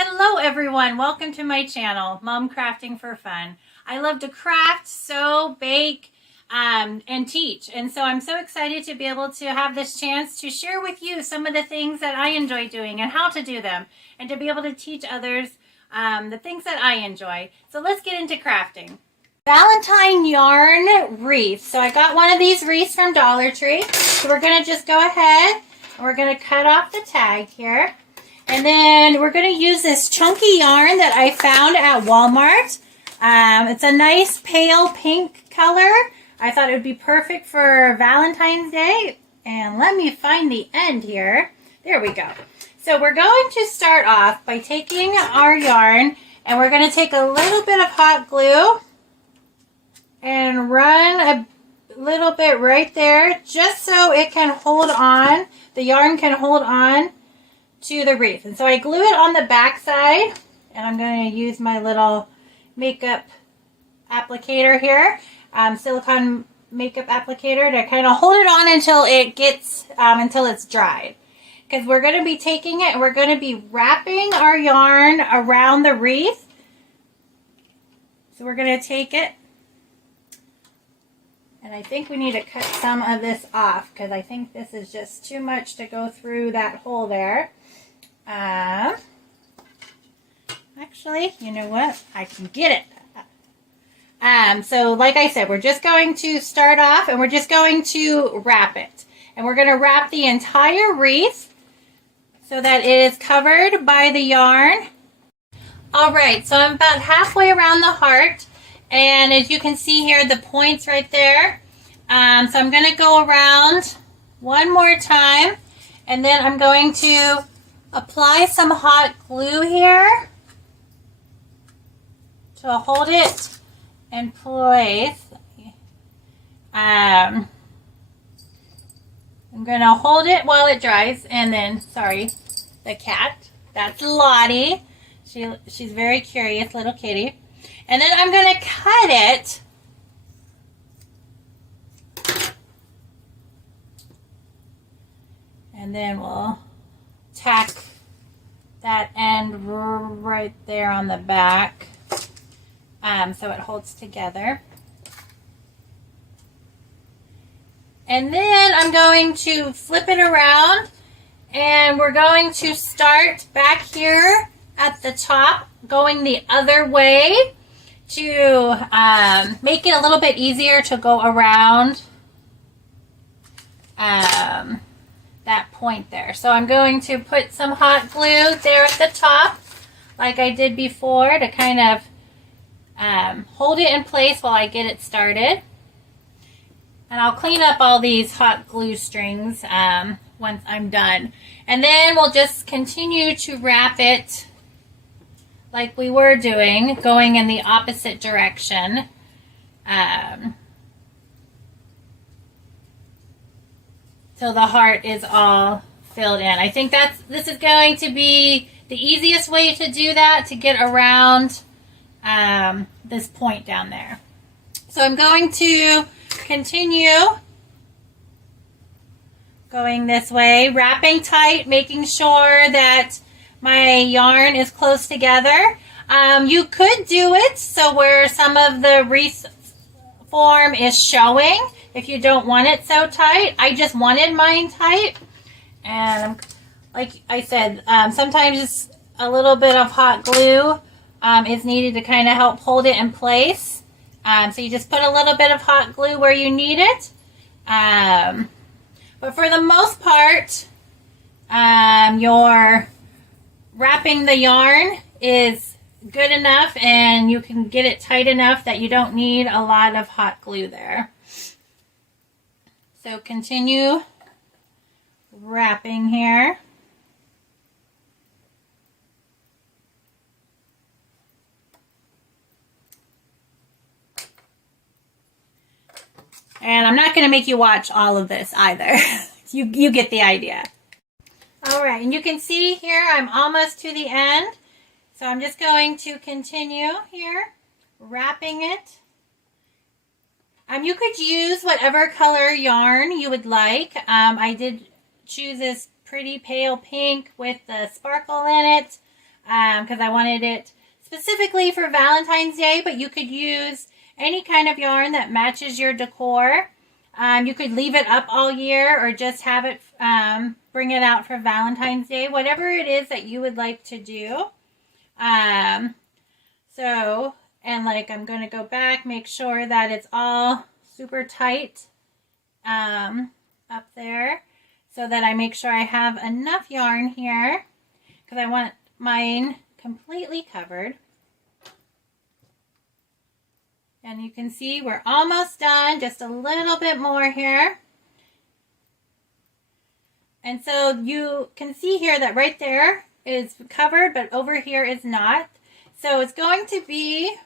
Hello everyone, welcome to my channel, Mom Crafting for Fun. I love to craft, sew, bake, and teach. And so I'm so excited to be able to have this chance to share with you some of the things that I enjoy doing and how to do them, and to be able to teach others the things that I enjoy. So let's get into crafting. Valentine yarn wreath. So I got one of these wreaths from Dollar Tree. So we're going to just go ahead and we're going to cut off the tag here. And then we're going to use this chunky yarn that I found at Walmart. It's a nice pale pink color. I thought it would be perfect for Valentine's Day. And let me find the end here. There we go. So we're going to start off by taking our yarn and we're going to take a little bit of hot glue and run a little bit right there just so it can hold on. The yarn can hold on to the wreath. And so I glue it on the back side, and I'm going to use my little makeup applicator here, silicone makeup applicator, to kind of hold it on until it gets until it's dried, because we're going to be taking it and we're going to be wrapping our yarn around the wreath. So we're going to take it, and I think we need to cut some of this off because I think this is just too much to go through that hole there. Actually, you know what? I can get it. So like I said, we're just going to start off and we're just going to wrap it. And we're going to wrap the entire wreath so that it is covered by the yarn. Alright, so I'm about halfway around the heart. And as you can see here, the points right there. So I'm going to go around one more time. And then I'm going to apply some hot glue here to hold it in place. I'm going to hold it while it dries, and then, sorry, the cat, that's Lottie. She's very curious little kitty. And then I'm going to cut it and then we'll tack that end right there on the back so it holds together. And then I'm going to flip it around and we're going to start back here at the top going the other way to make it a little bit easier to go around that point there. So I'm going to put some hot glue there at the top like I did before to kind of hold it in place while I get it started. And I'll clean up all these hot glue strings once I'm done. And then we'll just continue to wrap it like we were doing, going in the opposite direction. So the heart is all filled in. I think this is going to be the easiest way to do that, to get around this point down there. So I'm going to continue going this way, wrapping tight, making sure that my yarn is close together. You could do it so where some of the wreath form is showing if you don't want it so tight. I just wanted mine tight, and like I said, sometimes just a little bit of hot glue is needed to kind of help hold it in place. So you just put a little bit of hot glue where you need it, but for the most part your wrapping the yarn is good enough and you can get it tight enough that you don't need a lot of hot glue there. So continue wrapping here. And I'm not going to make you watch all of this either. You get the idea. Alright, and you can see here I'm almost to the end. So I'm just going to continue here, wrapping it. You could use whatever color yarn you would like. I did choose this pretty pale pink with the sparkle in it. because I wanted it specifically for Valentine's Day, but you could use any kind of yarn that matches your decor. You could leave it up all year or just have it, bring it out for Valentine's Day, whatever it is that you would like to do. And like I'm going to go back, make sure that it's all super tight up there so that I make sure I have enough yarn here because I want mine completely covered. And you can see we're almost done, just a little bit more here. And so you can see here that right there is covered, but over here is not. So it's going to be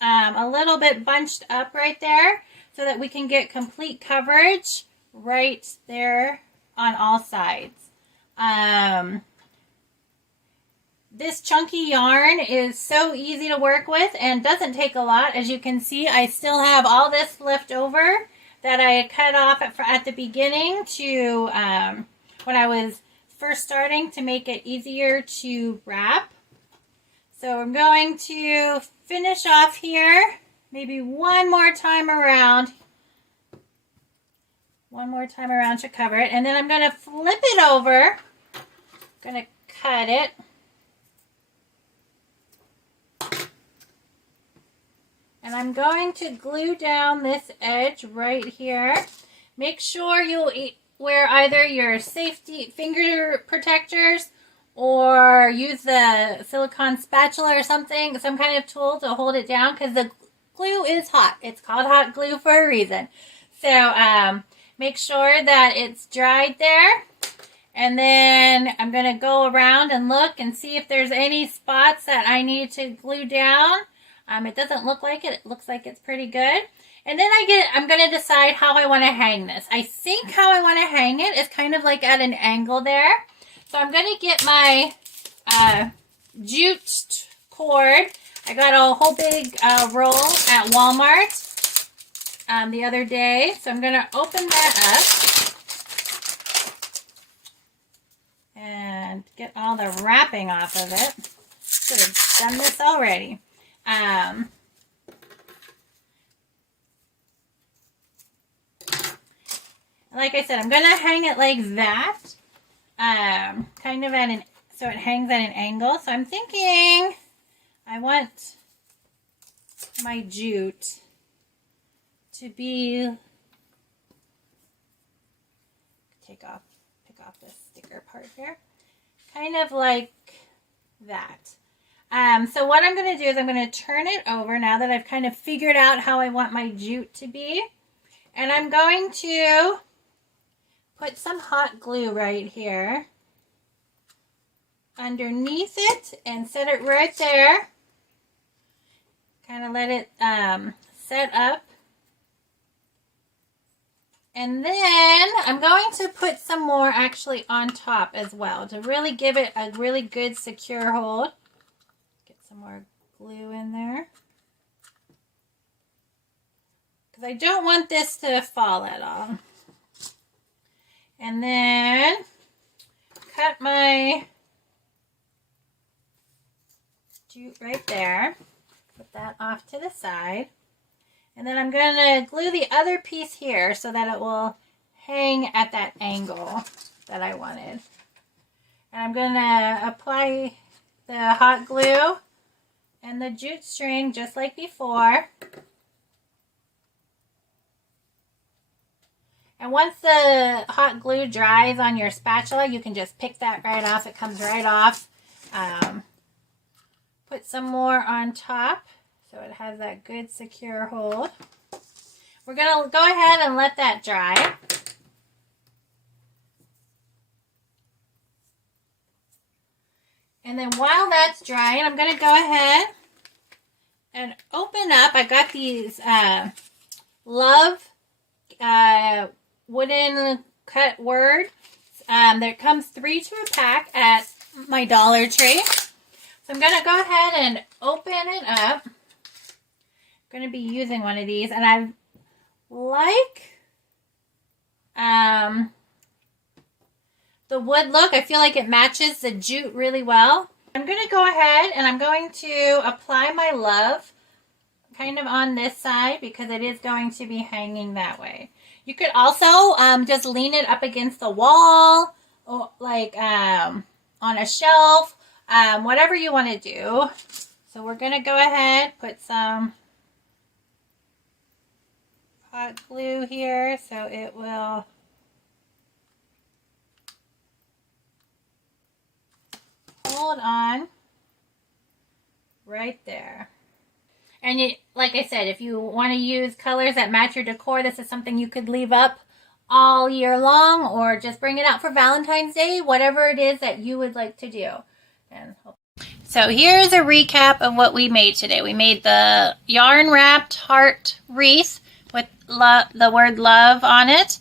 a little bit bunched up right there so that we can get complete coverage right there on all sides. This chunky yarn is so easy to work with and doesn't take a lot. As you can see, I still have all this left over that I cut off at the beginning to when I was first starting to make it easier to wrap. So I'm going to finish off here, maybe one more time around to cover it, and then I'm going to flip it over. I'm going to cut it. And I'm going to glue down this edge right here. Make sure you wear either your safety finger protectors or use the silicone spatula or something, some kind of tool to hold it down because the glue is hot. It's called hot glue for a reason. So make sure that it's dried there. And then I'm going to go around and look and see if there's any spots that I need to glue down. It doesn't look like it. It looks like it's pretty good. And then I'm going to decide how I want to hang this. I think how I want to hang it is kind of like at an angle there. So I'm going to get my jute cord. I got a whole big roll at Walmart the other day. So I'm going to open that up and get all the wrapping off of it. Should have done this already. Like I said, I'm going to hang it like that, kind of so it hangs at an angle. So I'm thinking I want my jute to be, pick off this sticker part here, kind of like that. So what I'm going to do is I'm going to turn it over now that I've kind of figured out how I want my jute to be. And I'm going to put some hot glue right here underneath it and set it right there. Kind of let it set up. And then I'm going to put some more actually on top as well to really give it a really good secure hold. Some more glue in there because I don't want this to fall at all. And then cut my jute right there, put that off to the side, and then I'm going to glue the other piece here so that it will hang at that angle that I wanted. And I'm going to apply the hot glue and the jute string just like before. And once the hot glue dries on your spatula, you can just pick that right off. It comes right off. Put some more on top so it has that good secure hold. We're going to go ahead and let that dry. And then while that's drying, I'm going to go ahead and open up. I got these Love wooden cut word. There comes 3 to a pack at my Dollar Tree. So I'm going to go ahead and open it up. I'm going to be using one of these. And I like the wood look. I feel like it matches the jute really well. I'm going to go ahead and I'm going to apply my love kind of on this side because it is going to be hanging that way. You could also just lean it up against the wall, or like on a shelf, whatever you want to do. So we're going to go ahead, put some hot glue here so it will hold on right there. And you, like I said, if you want to use colors that match your decor, this is something you could leave up all year long or just bring it out for Valentine's Day, whatever it is that you would like to do. And so here's a recap of what we made today. We made the yarn wrapped heart wreath with the word love on it.